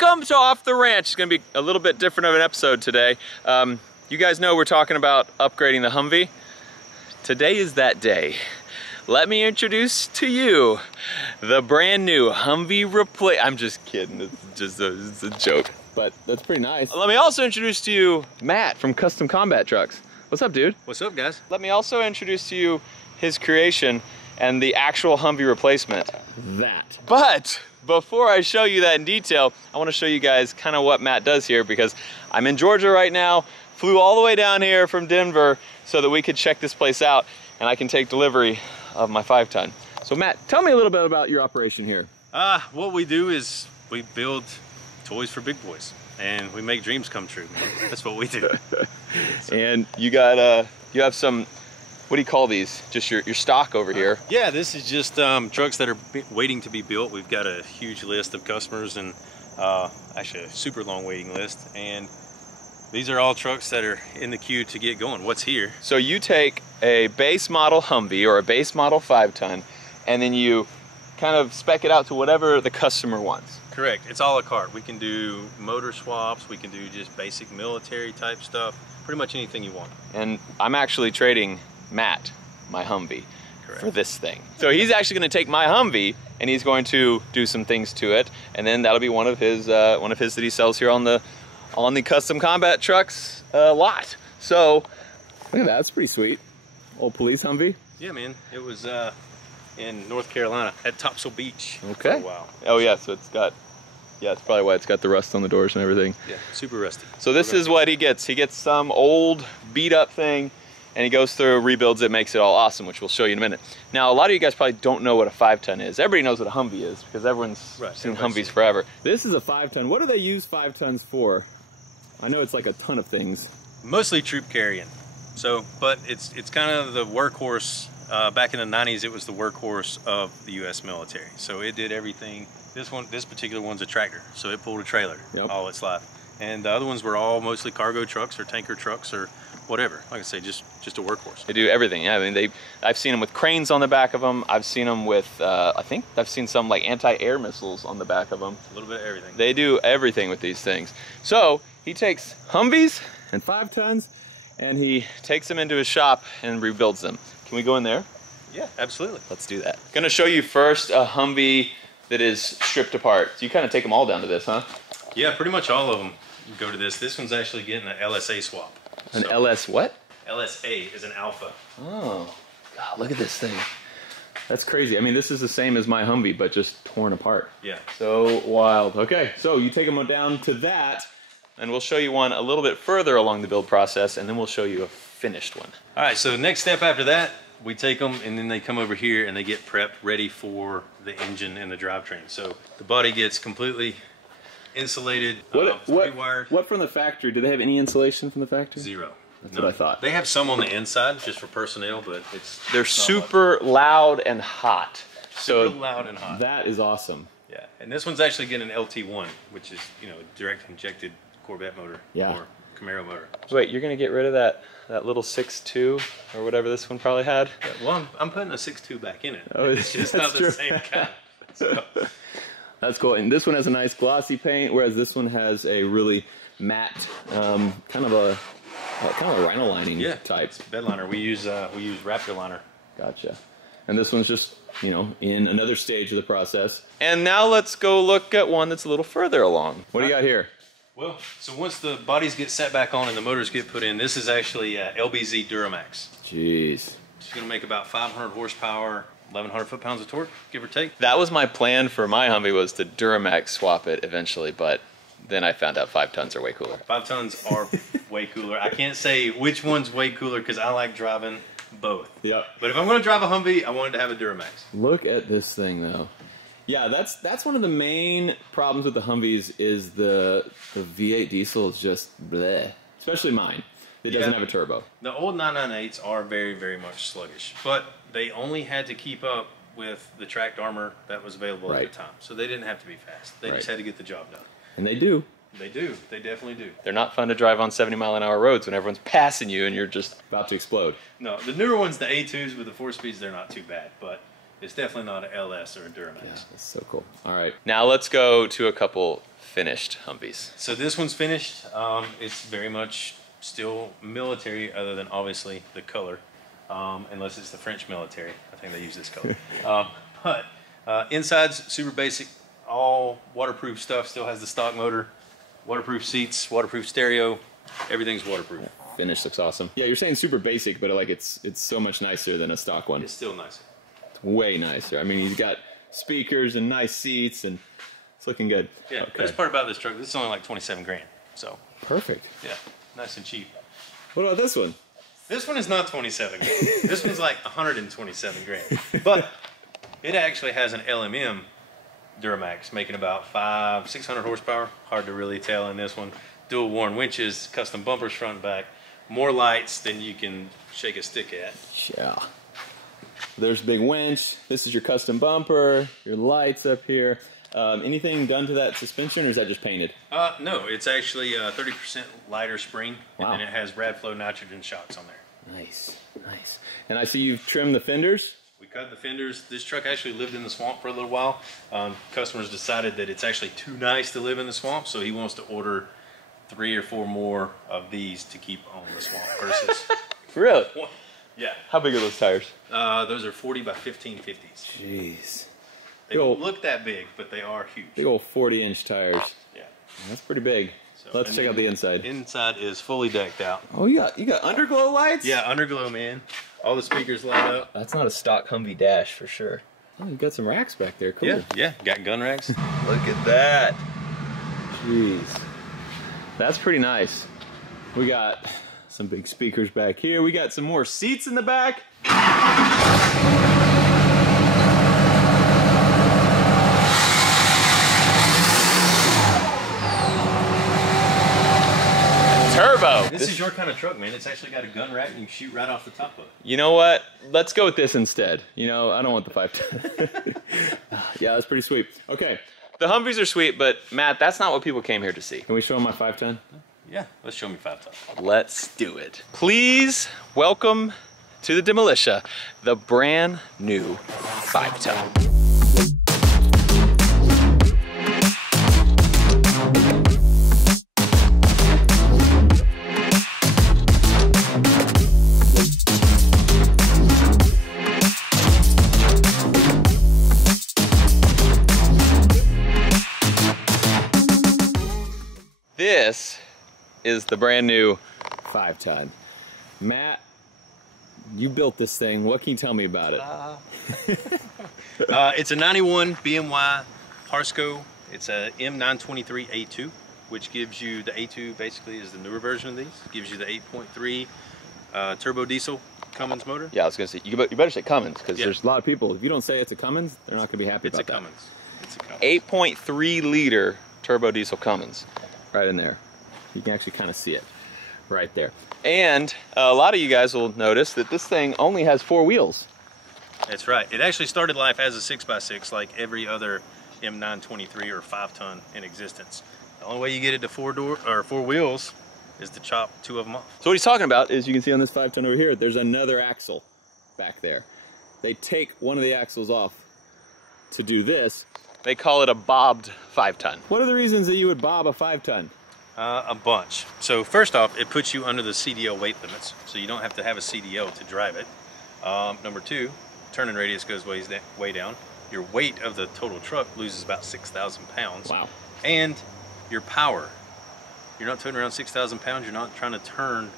Welcome to Off the Ranch. It's gonna be a little bit different of an episode today. You guys know we're talking about upgrading the Humvee. Today is that day. Let me introduce to you the brand new Humvee replace. I'm just kidding, it's a joke, but that's pretty nice. Let me also introduce to you Matt from Custom Combat Trucks. What's up, dude? What's up, guys? Let me also introduce to you his creation and the actual Humvee replacement. That. But before I show you that in detail, I want to show you guys kind of what Matt does here, because I'm in Georgia right now, flew all the way down here from Denver so that we could check this place out and I can take delivery of my 5-ton. So Matt, tell me a little bit about your operation here. What we do is we build toys for big boys and we make dreams come true, man. That's what we do. So. And you got, you have some, what do you call these? Just your stock over here. Yeah, this is just trucks that are waiting to be built. We've got a huge list of customers and actually a super long waiting list. And these are all trucks that are in the queue to get going. What's here? So you take a base model Humvee or a base model 5-ton and then you kind of spec it out to whatever the customer wants. Correct. It's a la carte. We can do motor swaps. We can do just basic military type stuff. Pretty much anything you want. And I'm actually trading Matt, my Humvee, for this thing. So he's actually going to take my Humvee and he's going to do some things to it, and then that'll be one of his that he sells here on the Custom Combat Trucks lot. So look at that, that's pretty sweet. Old police Humvee. Yeah, man. It was in North Carolina at Topsail Beach. Okay. For a while. Oh yeah, so it's got, yeah, it's probably why it's got the rust on the doors and everything. Yeah, super rusty. So this is what he gets. He gets some old beat up thing and he goes through, rebuilds it, makes it all awesome, which we'll show you in a minute. Now, a lot of you guys probably don't know what a 5-ton is. Everybody knows what a Humvee is because everyone's seen Humvees forever. This is a 5-ton. What do they use 5-tons for? I know it's like a ton of things. Mostly troop carrying. So, but it's kind of the workhorse. Back in the 90s, it was the workhorse of the U.S. military. So it did everything. This particular one's a tractor, so it pulled a trailer all its life. And the other ones were all mostly cargo trucks or tanker trucks or whatever. Like I say, just a workhorse. They do everything. Yeah, I mean, I've seen them with cranes on the back of them. I've seen them with, I think I've seen some like anti-air missiles on the back of them. A little bit of everything. They do everything with these things. So he takes Humvees and 5-tons and he takes them into his shop and rebuilds them. Can we go in there? Yeah, absolutely. Let's do that. I'm gonna show you first a Humvee that is stripped apart. So you kind of take them all down to this, huh? Yeah, pretty much all of them go to this. This one's actually getting an LSA swap. An LS what? LSA is an alpha. Oh, God, look at this thing. That's crazy. I mean, this is the same as my Humvee, but just torn apart. Yeah. So wild. Okay, so you take them down to that, and we'll show you one a little bit further along the build process, and then we'll show you a finished one. All right, so next step after that, we take them, and then they come over here, and they get prepped, ready for the engine and the drivetrain. So the body gets completely insulated, rewired. What from the factory? Do they have any insulation from the factory? Zero. That's what I thought. They have some on the inside just for personnel, but they're super loud and hot. Super loud and hot. That is awesome. Yeah, and this one's actually getting an LT1, which is, you know, direct injected Corvette motor or Camaro motor. Wait, you're gonna get rid of that little 6.2 or whatever this one probably had? Yeah, well, I'm putting a 6.2 back in it. Oh, it's just not the same kind. So. That's cool, and this one has a nice glossy paint, whereas this one has a really matte, kind of a rhino lining type. Bed liner. We use Raptor liner. Gotcha. And this one's just, you know, in another stage of the process. And now let's go look at one that's a little further along. What do you got here? Well, so once the bodies get set back on and the motors get put in, this is actually LBZ Duramax. Jeez. It's gonna make about 500 horsepower. 1,100 foot-pounds of torque, give or take. That was my plan for my Humvee, was to Duramax swap it eventually, but then I found out 5-tons are way cooler. 5-tons are way cooler. I can't say which one's way cooler because I like driving both. Yep. But if I'm going to drive a Humvee, I wanted to have a Duramax. Look at this thing, though. Yeah, that's one of the main problems with the Humvees is the V8 diesel is just bleh, especially mine. It doesn't have a turbo. The old 998s are very, very much sluggish, but they only had to keep up with the tracked armor that was available at the time. So they didn't have to be fast. They just had to get the job done. And they do. They do. They definitely do. They're not fun to drive on 70-mile-an-hour roads when everyone's passing you and you're just about to explode. No, the newer ones, the A2s with the 4 speeds, they're not too bad. But It's definitely not an LS or a Duramax. Yeah, that's so cool. All right, now let's go to a couple finished Humvees. So this one's finished. It's very much still military, other than obviously the color, unless it's the French military. I think they use this color. But inside's super basic, all waterproof stuff. Still has the stock motor, waterproof seats, waterproof stereo. Everything's waterproof. Finish looks awesome. Yeah, you're saying super basic, but like it's so much nicer than a stock one. It's still nicer. It's way nicer. I mean, he's got speakers and nice seats, and it's looking good. Yeah, okay. Best part about this truck, this is only like 27 grand. So perfect. Yeah, nice and cheap. What about this one? This one is not 27 grand. This one's like 127 grand. But it actually has an LMM Duramax, making about 500-600 horsepower. Hard to really tell in this one. Dual worn winches, custom bumpers front and back, more lights than you can shake a stick at. Yeah. There's a big winch. This is your custom bumper, your lights up here. Anything done to that suspension, or is that just painted? No, it's actually a 30% lighter spring, wow. And then it has Radflow nitrogen shocks on there. Nice, nice. And I see you've trimmed the fenders. We cut the fenders. This truck actually lived in the swamp for a little while. Customers decided that it's actually too nice to live in the swamp, so he wants to order 3 or 4 more of these to keep on the swamp versus. Really? Yeah. How big are those tires? Those are 40 by 1550s. Jeez. They don't look that big, but they are huge. Big old 40-inch tires. Yeah. That's pretty big. So, let's check out the inside. Inside is fully decked out. Oh, you got underglow lights? Yeah, underglow, man. All the speakers light up. That's not a stock Humvee dash for sure. Oh, you got some racks back there. Cool. Yeah, got gun racks. Look at that. Jeez. That's pretty nice. We got some big speakers back here. We got some more seats in the back. Turbo. This is your kind of truck, man. It's actually got a gun rack and you can shoot right off the top of it. You know what? Let's go with this instead. You know, I don't want the 510. Yeah, that's pretty sweet. Okay. The Humvees are sweet, but Matt, that's not what people came here to see. Can we show them my 510? Yeah, let's show me 510. Let's do it. Please welcome to the Demolition, the brand new 510. This is the brand new 510. Matt, you built this thing. What can you tell me about it? It's a 91 BMY Parsco. It's a M923A2, which gives you the A2 basically is the newer version of these. It gives you the 8.3 turbo diesel Cummins motor. Yeah, I was gonna say you better say Cummins because there's a lot of people. If you don't say it's a Cummins, they're not gonna be happy about that. It's a Cummins. 8.3 liter turbo diesel Cummins, right in there. You can actually kind of see it right there. And a lot of you guys will notice that this thing only has 4 wheels. That's right. It actually started life as a 6x6 like every other M923 or 5-ton in existence. The only way you get it to 4 wheels is to chop 2 of them off. So what he's talking about is, you can see on this 5-ton over here, there's another axle back there. They take one of the axles off to do this. They call it a bobbed 5-ton. What are the reasons that you would bob a 5-ton? A bunch. So first off, it puts you under the CDL weight limits, so you don't have to have a CDL to drive it. Number 2, turning radius goes way down. Your weight of the total truck loses about 6,000 pounds. Wow. And your power. You're not turning around 6,000 pounds. You're not trying to turn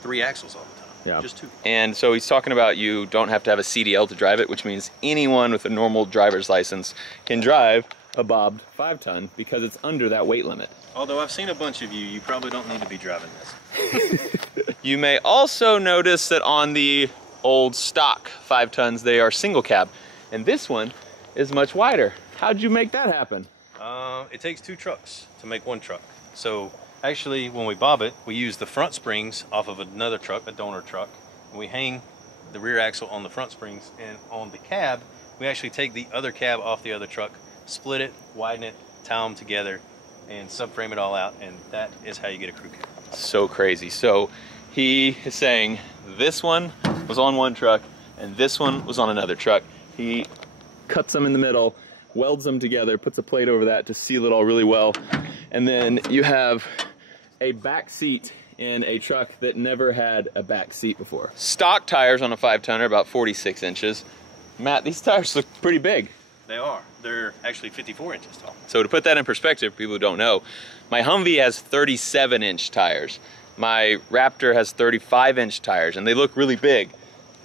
3 axles all the time. Yeah. Just 2. And so he's talking about you don't have to have a CDL to drive it, which means anyone with a normal driver's license can drive a bobbed 5-ton because it's under that weight limit. Although I've seen a bunch of you probably don't need to be driving this. You may also notice that on the old stock 5-tons, they are single cab. And this one is much wider. How'd you make that happen? It takes 2 trucks to make 1 truck. So actually, when we bob it, we use the front springs off of another truck, a donor truck. And we hang the rear axle on the front springs, and on the cab, we actually take the other cab off the other truck, split it, widen it, tie them together, and subframe it all out, and that is how you get a crew cab. So crazy. So he is saying this one was on one truck and this one was on another truck. He cuts them in the middle, welds them together, puts a plate over that to seal it all really well. And then you have a back seat in a truck that never had a back seat before. Stock tires on a 5-tonner, about 46 inches. Matt, these tires look pretty big. They are. They're actually 54 inches tall. So to put that in perspective, people who don't know, my Humvee has 37-inch tires. My Raptor has 35-inch tires, and they look really big.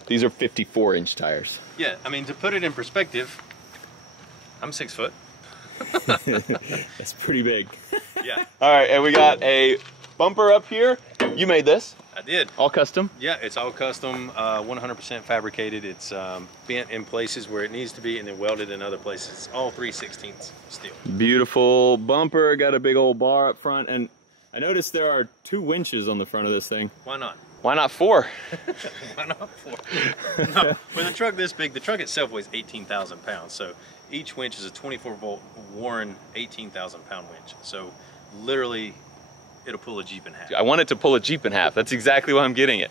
These are 54-inch tires. Yeah, I mean, to put it in perspective, I'm 6 foot. That's pretty big. Yeah. All right, and we got a bumper up here. You made this? I did. All custom? Yeah, it's all custom, 100% fabricated. It's bent in places where it needs to be and then welded in other places. It's all 3/16 steel. Beautiful bumper, got a big old bar up front, and I noticed there are 2 winches on the front of this thing. Why not? Why not 4? Why not 4? No, with a truck this big, the truck itself weighs 18,000 pounds. So each winch is a 24-volt Warren 18,000-pound winch. So literally, it'll pull a Jeep in half. I want it to pull a Jeep in half. That's exactly why I'm getting it.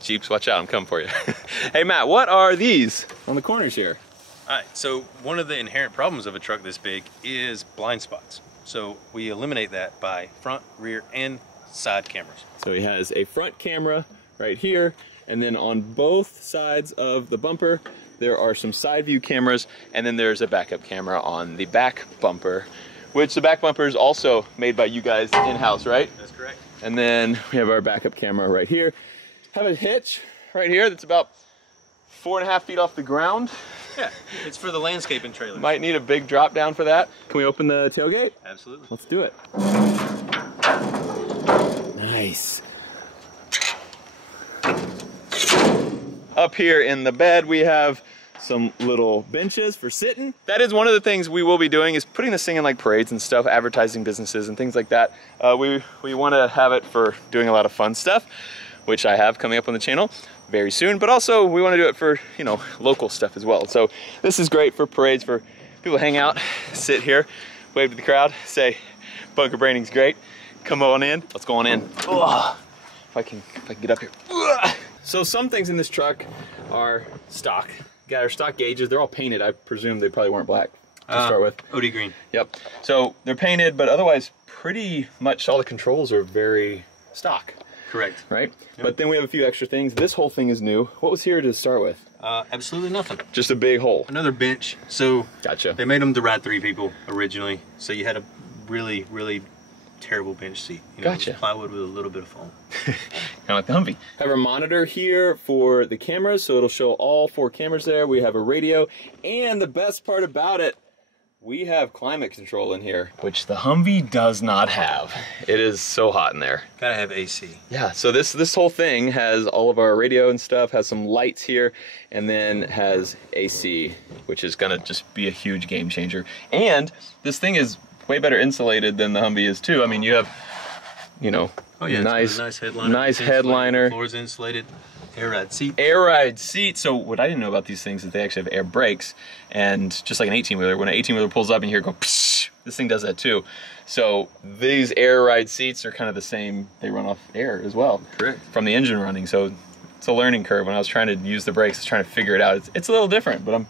Jeeps, watch out, I'm coming for you. Hey Matt, what are these on the corners here? All right, so one of the inherent problems of a truck this big is blind spots. So we eliminate that by front, rear, and side cameras. So he has a front camera right here, and then on both sides of the bumper, there are some side view cameras, and then there's a backup camera on the back bumper, which the back bumper is also made by you guys in-house, right? That's correct. And then we have our backup camera right here. Have a hitch right here that's about 4.5 feet off the ground. Yeah, it's for the landscaping trailer. Might need a big drop down for that. Can we open the tailgate? Absolutely. Let's do it. Nice. Up here in the bed, we have some little benches for sitting. That is one of the things we will be doing, is putting this thing in like parades and stuff, advertising businesses and things like that. We want to have it for doing a lot of fun stuff, which I have coming up on the channel very soon, but also we want to do it for, you know, local stuff as well. So this is great for parades, for people to hang out, sit here, wave to the crowd, say, Bunker Braining's great. Come on in. Let's go on in. Ugh. If I can get up here. Ugh. So some things in this truck are stock. Got our stock gauges. They're all painted. I presume they probably weren't black to start with. OD green. Yep. So they're painted, but otherwise pretty much all the controls are very stock. Correct. Right? Yep. But then we have a few extra things. This whole thing is new. What was here to start with? Absolutely nothing. Just a big hole. Another bench. So gotcha. They made them to ride 3 people originally. So you had a really, really terrible bench seat. You know, gotcha. Plywood with a little bit of foam. Kind of like the Humvee. Have our monitor here for the cameras, so it'll show all 4 cameras there. We have a radio, and the best part about it, we have climate control in here, which the Humvee does not have. It is so hot in there. Gotta have AC. Yeah, so this whole thing has all of our radio and stuff, has some lights here, and then has AC, which is gonna just be a huge game changer. And this thing is way better insulated than the Humvee is too. I mean, you have, you know, oh yeah, nice headliner. Nice headliner. Floor's insulated. Air ride seat. Air ride seat. So what I didn't know about these things is they actually have air brakes, and just like an 18-wheeler, when an 18-wheeler pulls up and you hear it go, psh, this thing does that too. So these air ride seats are kind of the same. They run off air as well. Correct. From the engine running. So it's a learning curve. When I was trying to use the brakes, I was trying to figure it out. It's a little different, but I'm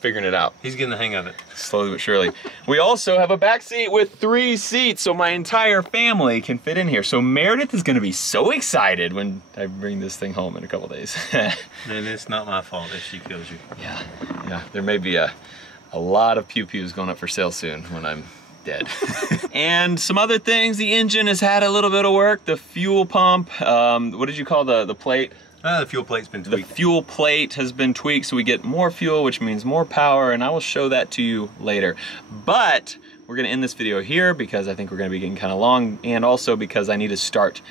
figuring it out. He's getting the hang of it. Slowly but surely. We also have a back seat with 3 seats, so my entire family can fit in here. So Meredith is gonna be so excited when I bring this thing home in a couple days. And it's not my fault if she kills you. Yeah, there may be a lot of pew-pews going up for sale soon when I'm dead. And some other things, the engine has had a little bit of work. The fuel pump, what did you call the plate? The fuel plate's been tweaked. The fuel plate has been tweaked, so we get more fuel, which means more power, and I will show that to you later. But we're gonna end this video here because I think we're gonna be getting kind of long, and also because I need to start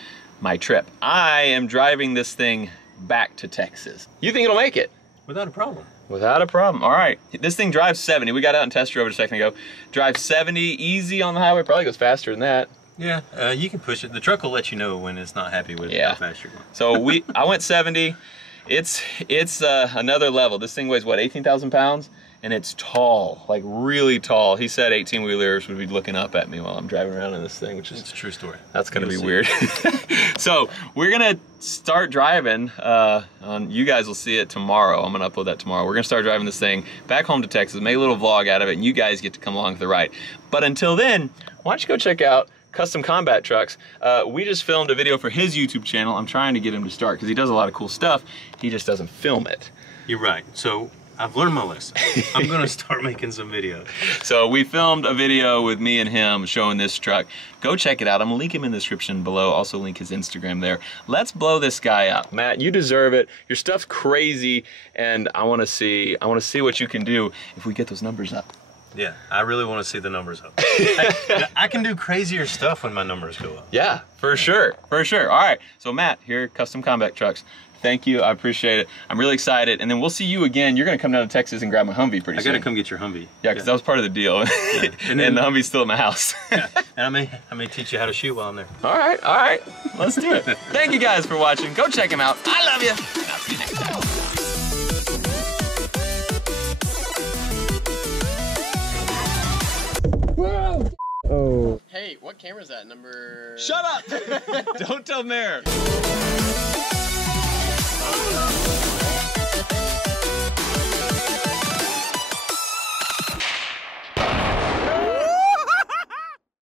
my trip. I am driving this thing back to Texas. You think it'll make it? Without a problem. Without a problem. All right. This thing drives 70. We got out and test drove it a second ago. Drives 70 easy on the highway. Probably goes faster than that. Yeah, you can push it. The truck will let you know when it's not happy with how fast you're going. So I went 70. It's another level. This thing weighs what, 18,000 pounds, and it's tall, like really tall. He said 18-wheelers would be looking up at me while I'm driving around in this thing, which is it's a true story. That's gonna be weird. So we're gonna start driving. You guys will see it tomorrow. I'm gonna upload that tomorrow. We're gonna start driving this thing back home to Texas, make a little vlog out of it, and you guys get to come along for the ride. But until then, why don't you go check out Custom Combat Trucks. We just filmed a video for his YouTube channel. I'm trying to get him to start because he does a lot of cool stuff. He just doesn't film it. You're right. So I've learned my lesson. I'm gonna start making some videos. So we filmed a video with me and him showing this truck. Go check it out. I'm gonna link him in the description below. Also link his Instagram there. Let's blow this guy up. Matt, you deserve it. Your stuff's crazy, and I wanna see what you can do if we get those numbers up. Yeah, I really want to see the numbers up. I can do crazier stuff when my numbers go up. Yeah, for sure, for sure. All right, so Matt, here, Custom Combat Trucks. Thank you, I appreciate it. I'm really excited, and then we'll see you again. You're gonna come down to Texas and grab my Humvee pretty soon. I gotta come get your Humvee. Yeah, because that was part of the deal. Yeah. And the Humvee's still in the house. Yeah. And I may teach you how to shoot while I'm there. All right, let's do it. Thank you guys for watching. Go check him out. I love you. And I'll see you next time. Oh. Hey, what camera is that? Number... Shut up! Don't tell Mayor.